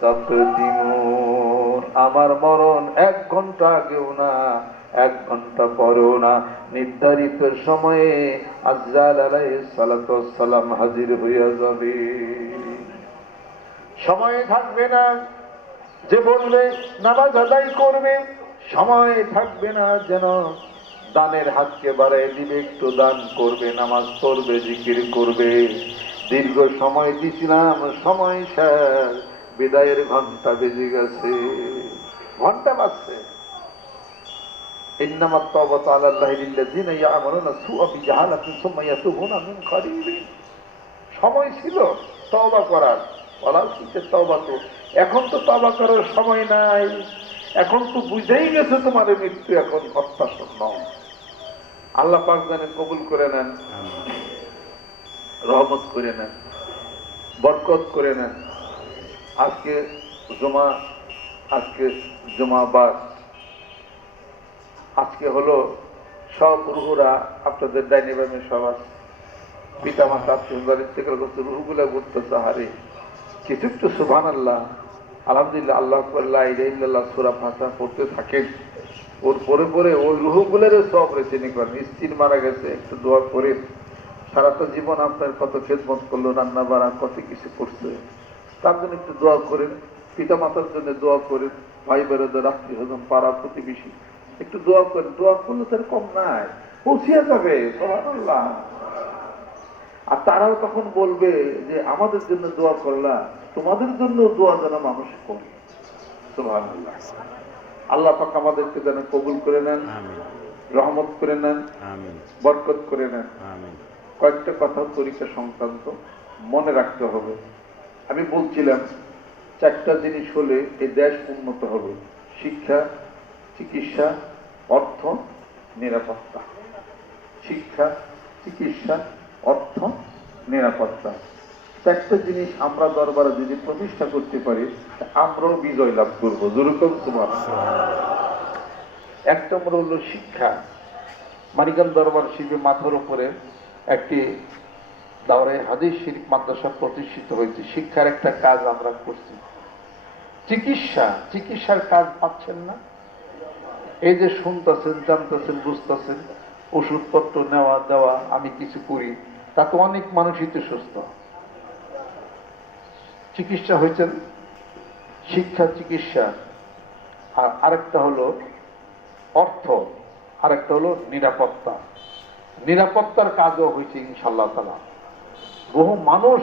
তাকদিমুন, আমার মরণ 1 ঘন্টা আগেও না, 1 ঘন্টা পরেও না, নির্ধারিত সময়ে আজরাইল আলাইহিস সালাতু ওয়াস সালাম হাজির হইয়া যাবে। সময় থাকবে না যে বলবে নামাজ আদায় করবে, সময় থাকবে না যেন দানের হাতকে বাড়াই দিবে, একটু দান করবে, নামাজ পড়বে, জিকির করবে। দীর্ঘ সময় দিছিলাম, সময় শেষ, বিদায়ের ঘন্টা বেজে গেছে, ঘন্টা বাজছে। ইন্নামাত তাওবাতু আলাল্লাহি লিল্লাযিনা ইয়া'মালুনা সুআ বিজাহালাতিন সুম্মা ইয়াতুবুনা মিন কারীবিন। সময় ছিল তওবা করার, বলা উচিত তওবা তো। এখন তো তওবা করার সময় নাই, এখন তো বুঝেই গেছে তোমার মৃত্যু এখন অত্যাসন্ন। আল্লাহ পাক যেন কবুল করে নেন, রহমত করে নেন, বরকত করে নেন। আজকে জুমাবার, আজকে হলো সব রুহুরা আপনাদের ডাইনি বামে সব আছে, পিতা মাতা আত্মীয়দের থেকে রুহুগুলা ঘুরতেছে। হারে কিছু একটু সুবহানাল্লাহ, আলহামদুলিল্লাহ, আল্লাহু আকবার, লা ইলাহা ইল্লাল্লাহ সূরা ফাতিহা পড়তে থাকেন। ওর পরে পরে ওই রুহুগুলোর সব রেচিনি করেন। স্ত্রী মারা গেছে, একটু দোয়া করেন। সারাটা জীবন আপনার কত খেদমত করলো, রান্না বাড়া কত কিছু করছে, তার জন্য একটু দোয়া করেন। পিতা মাতার জন্য দোয়া করেন, ভাই বেরোদের, আত্মীয় স্বজন, পাড়া প্রতিবেশী, একটু দোয়া করেন। দোয়া করলে তার কম নাই, পৌঁছিয়ে যাবে। সুবহানাল্লাহ। আর তারাও তখন বলবে যে আমাদের জন্য দোয়া করলা, তোমাদের জন্য দোয়া যেন মানুষ করে। সুবহানাল্লাহ। আল্লাহ পাক আমাদেরকে যেন কবুল করে নেন, রহমত করে নেন, বরকত করে নেন। কয়েকটা কথা তরিকা সংক্রান্ত মনে রাখতে হবে। আমি বলছিলাম 4টা জিনিস হলে এই দেশ উন্নত হবে: শিক্ষা, চিকিৎসা, অর্থ, নিরাপত্তা। শিক্ষা, চিকিৎসা, অর্থ, নিরাপত্তা। 4টা জিনিস আমরা দরবারে যদি প্রতিষ্ঠা করতে পারি, আমরাও বিজয় লাভ করবো। যেরকম তোমার 1 নম্বর হলো শিক্ষা। মানিকগঞ্জ দরবার শিবে মাথার উপরে একটি দাওরায়ে হাদিস শরীফ মাদ্রাসা প্রতিষ্ঠিত হয়েছে। শিক্ষার একটা কাজ আমরা করছি। চিকিৎসার কাজ পাচ্ছেন না, এই যে শুনতেছেন, জানতেছেন, বুঝতেছেন, ওষুধপত্র নেওয়া দেওয়া, আমি কিছু করি, তাতে অনেক মানুষই তো সুস্থ। চিকিৎসা হয়েছেন, শিক্ষা, চিকিৎসা। আর আরেকটা হলো অর্থ, আরেকটা হলো নিরাপত্তা। নিরাপত্তার কাজও হয়েছে ইনশাআল্লাহ তাআলা। বহু মানুষ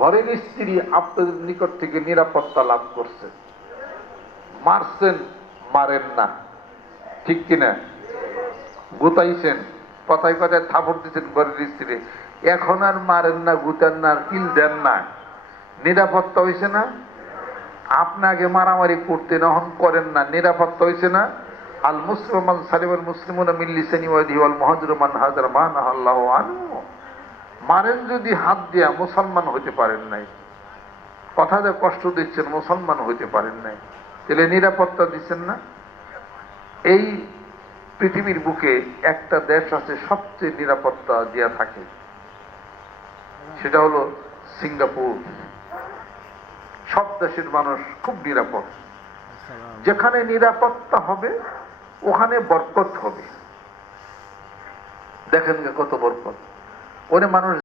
ঘরের স্ত্রী আপনাদের নিকট থেকে নিরাপত্তা লাভ করছে। মারছেন, মারেন না, ঠিক কিনা? গুতাইছেন, কথায় কথায় থাপড় দিচ্ছেন ঘরের স্ত্রী, এখন আর মারেন না, গুতান না, কিল দেন না। নিরাপত্তা হয়েছে না? আপনাকে মারামারি করতেন, এখন করেন না, নিরাপত্তা হয়েছে না? আল মুসলিমান সালিমাল মুসলিমুনা মিন লিসানি ওয়া ইয়াদিহি ওয়াল মুহাজিরু মান হাজারা মা নাহাল্লাহু আনহু। মারেন যদি হাত দিয়া, মুসলমান হতে পারেন নাই। কথা যে কষ্ট দিচ্ছেন, মুসলমান হতে পারেন নাই, তাহলে নিরাপত্তা দিচ্ছেন না। এই পৃথিবীর বুকে একটা দেশ আছে সবচেয়ে নিরাপত্তা দিয়া থাকে, সেটা হলো সিঙ্গাপুর। সব দেশের মানুষ খুব নিরাপদ। যেখানে নিরাপত্তা হবে ওখানে বরকত হবে। দেখেন কত বরকত। ওরে মানুষ